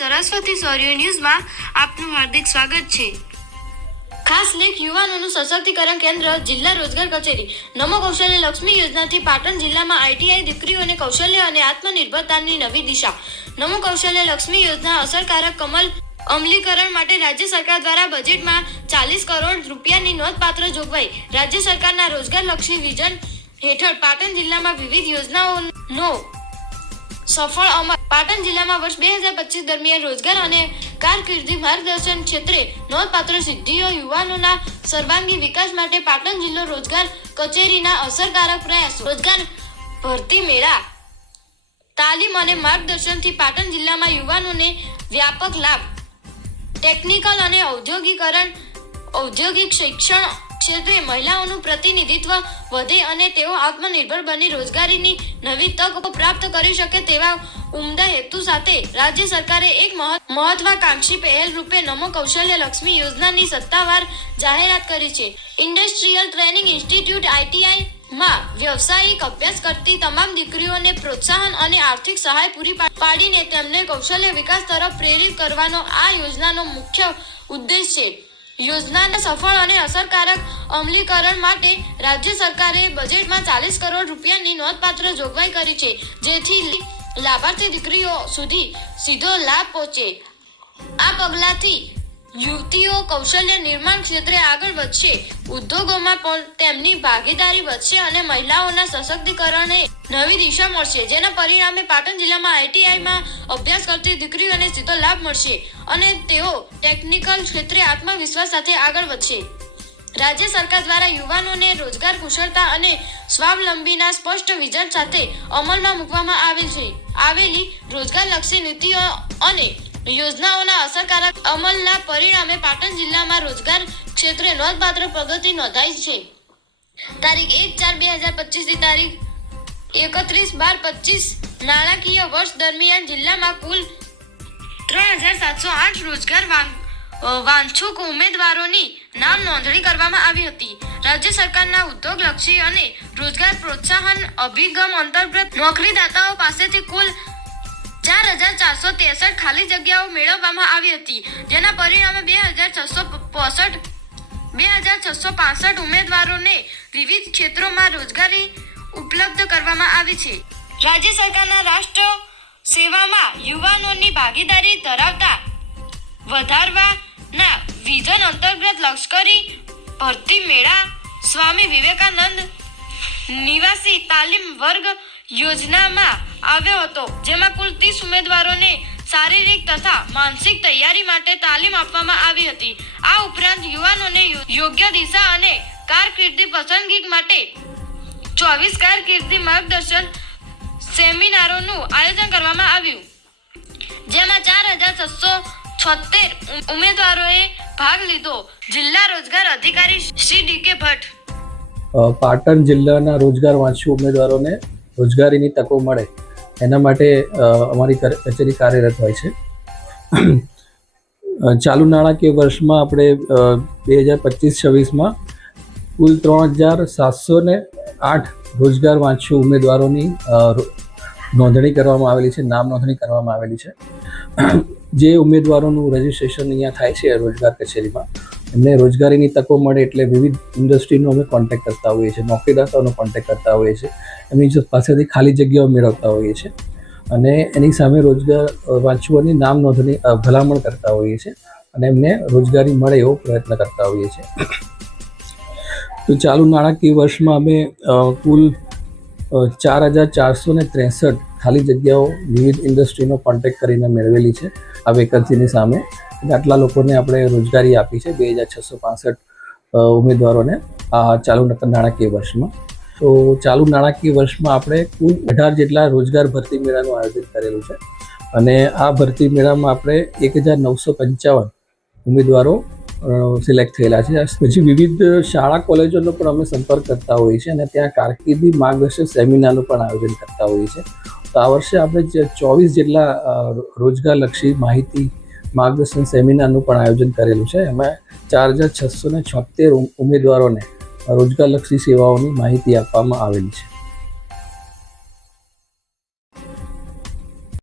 સરસ્વતી સૌર્ય ન્યૂઝમાં આપનું હાર્દિક સ્વાગત છે. ખાસ લેખ યુવાનોનું સશક્તિકરણ કેન્દ્ર, જિલ્લા રોજગાર કચેરી. નમો કૌશલ્ય લક્ષ્મી યોજનાથી પાટણ જિલ્લામાં આઈટીઆઈ દીકરીઓને કૌશલ્ય અને આત્મનિર્ભરતાની નવી દિશા. નમો કૌશલ્ય લક્ષ્મી યોજના અસરકારક કમલ અમલીકરણ માટે રાજ્ય સરકાર દ્વારા બજેટમાં ચાલીસ કરોડ રૂપિયાની નોંધપાત્ર જોગવાઈ. રાજ્ય સરકારના રોજગારલક્ષી વિઝન હેઠળ પાટણ જિલ્લામાં વિવિધ યોજનાઓનો સફળ અમલ પાટણ જિલ્લામાં વર્ષ બે હજાર પચીસ દરમિયાન રોજગાર અને કારકિર્દી માર્ગદર્શન ક્ષેત્રે નોંધપાત્ર સિદ્ધિઓ યુવાનોના સર્વાંગી વિકાસ માટે પાટણ જિલ્લો રોજગાર કચેરીના અસરકારક પ્રયાસો. રોજગાર ભરતી મેળા, તાલીમ અને માર્ગદર્શનથી પાટણ જિલ્લામાં યુવાનોને વ્યાપક લાભ. ટેકનિકલ અને ઔદ્યોગિકરણ, ઔદ્યોગિક શિક્ષણ ક્ષેત્રે મહિલાઓનું પ્રતિનિધિત્વ વધે અને તેઓ આત્મનિર્ભર બની રોજગારીની નવી તક પ્રાપ્ત કરી શકે તેવા ઉમદા હેતુ સાથે રાજ્ય સરકારે એક મહ- મહત્વાકાંક્ષી પહેલ રૂપે નમો કૌશલ્ય લક્ષ્મી યોજનાની સત્તાવાર જાહેરાત કરી છે. ઇન્ડસ્ટ્રીયલ ટ્રેનિંગ ઇન્સ્ટિટ્યૂટ આઈટીઆઈ માં વ્યવસાયિક અભ્યાસ કરતી તમામ દીકરીઓને પ્રોત્સાહન અને આર્થિક સહાય પૂરી પાડીને તેમને કૌશલ્ય વિકાસ તરફ પ્રેરિત કરવાનો આ યોજનાનો મુખ્ય ઉદ્દેશ છે. યોજનાના સફળ અને અસરકારક અમલીકરણ માટે રાજ્ય સરકારે બજેટમાં ચાલીસ કરોડ રૂપિયાની નોંધપાત્ર જોગવાઈ કરી છે, જેથી લાભાર્થી દીકરીઓ સુધી સીધો લાભ પહોંચે. આ પગલાથી યુવતીઓ કૌશલ્ય નિર્માણ ક્ષેત્રે આગળ વધશે. ઉદ્યોગોમાં પણ તેમની ભાગીદારી વધશે અને મહિલાઓના સશક્તિકરણને નવી દિશા મળશે, જેના પરિણામે પાટણ જિલ્લામાં આઈટીઆઈમાં અભ્યાસ કરતી દીકરીઓને સીધો લાભ મળશે અને તેઓ ટેકનિકલ ક્ષેત્રે આત્મવિશ્વાસ સાથે આગળ વધશે. રાજ્ય સરકાર દ્વારા યુવાનોને રોજગાર, કુશળતા અને સ્વાવલંબીના સ્પષ્ટ વિઝન સાથે અમલમાં મૂકવામાં આવેલ છે. આવેલી રોજગારલક્ષી નીતિઓ અને યોજનાઓના અસરકારક અમલના પરિણામે પાટણ જિલ્લામાં રોજગાર ક્ષેત્રે નોંધપાત્ર પ્રગતિ નોંધાઈ છે. તારીખ એક ચાર બે હજાર પચીસથી તારીખ એકત્રીસ બાર પચીસ નાણાકીય વર્ષ દરમિયાન જિલ્લામાં કુલ ત્રણ હજાર સાતસો આઠ રોજગાર વાંછુક ઉમેદવારોની નામ નોંધણી કરવામાં આવી હતી. રાજ્ય સરકારના ઉદ્યોગલક્ષી અને રોજગાર પ્રોત્સાહન અભિગમ અંતર્ગત નોકરીદાતાઓ પાસેથી કુલ ચાર હજાર ચારસો ત્રેસઠ ખાલી જગ્યાઓ મેળવવામાં આવી હતી. જેના પરિણામે બે હજાર છસો પોસઠ, બે હજાર છસો પાસઠ ઉમેદવારોને વિવિધ ક્ષેત્રોમાં રોજગારી ઉપલબ્ધ કરવામાં આવી છે. રાજ્ય સરકારના રાષ્ટ્ર સેવામાં યુવાનોની ભાગીદારી ધરાવતા વધારવાના વિઝન અંતર્ગત લશ્કરી ભરતી મેળા, સ્વામી વિવેકાનંદ નિવાસી તાલીમ વર્ગ યોજનામાં આવ્યો હતો, જેમાં કુલ ત્રીસ ઉમેદવારોને શારીરિક તથા માનસિક તૈયારી માટે તાલીમ આપવામાં આવી હતી. આ ઉપરાંત યુવાનોને યોગ્ય દિશા અને કારકિર્દી પસંદગી માટે ચોવીસ કારકિર્દી માર્ગદર્શન સેમિનારોનું આયોજન કરવામાં આવ્યું. જેમાં ચાર હજાર છસો છોતેર ઉમેદવારોએ ભાગ લીધો. જિલ્લા રોજગાર અધિકારી શ્રી ડી કે ભટ્ટ. પાટણ જિલ્લાના રોજગાર વાંચ્યું ઉમેદવારોને રોજગારીની તકો મળે. એના માટે અમારી કચેરી કાર્યરત હોય છે. ચાલુ નાણાકીય વર્ષમાં આપણે બે હજાર પચીસ છવ્વીસમાં કુલ ત્રણ હજાર સાતસો ને આઠ રોજગાર વાંચ્યું ઉમેદવારોની નોંધણી કરવામાં આવેલી છે, નામ નોંધણી કરવામાં આવેલી છે. જે ઉમેદવારોનું રજિસ્ટ્રેશન અહીંયા થાય છે રોજગાર કચેરીમાં, એમને રોજગારીની તકો મળે એટલે વિવિધ ઇન્ડસ્ટ્રીનો અમે કોન્ટેક્ટ કરતા હોઈએ છીએ, નોકરીદાતાઓનો કોન્ટેક્ટ કરતા હોઈએ છીએ, એમની પાસેથી ખાલી જગ્યાઓ મેળવતા હોઈએ છીએ અને એની સામે રોજગાર વાંચવાની નામ નોંધણી ભલામણ કરતા હોઈએ છીએ અને એમને રોજગારી મળે એવો પ્રયત્ન કરતા હોઈએ છીએ. તો ચાલુ નાણાકીય વર્ષમાં અમે કુલ ચાર હજાર ચારસો ને ત્રેસઠ ખાલી જગ્યાઓ વિવિધ ઇન્ડસ્ટ્રીનો કોન્ટેક્ટ કરીને મેળવેલી છે આ વેકન્સીની સામે. આટલા લોકોને આપણે રોજગારી આપી છે બે હજાર છસો પાસઠ ઉમેદવારોને આ ચાલુ નાણાકીય વર્ષમાં. તો ચાલુ નાણાકીય વર્ષમાં આપણે કુલ અઢાર જેટલા રોજગાર ભરતી મેળાનું આયોજન કરેલું છે. અને આ ભરતી મેળામાં આપણે એક હજાર નવસો પંચાવન ઉમેદવારો સિલેક્ટ થયેલા છે. પછી વિવિધ શાળા કોલેજોનો પણ અમે સંપર્ક કરતા હોઈએ છીએ અને ત્યાં કારકિર્દી માર્ગદર્શક સેમિનારનું પણ આયોજન કરતા હોઈએ છીએ. તો આ વર્ષે આપણે ચોવીસ જેટલા રોજગારલક્ષી માહિતી માર્ગદર્શન સેમિનારનું પણ આયોજન કરેલું છે. એમાં ચાર હજાર છસો ને છોતેર ઉમેદવારોને રોજગારલક્ષી સેવાઓની માહિતી આપવામાં આવેલી છે.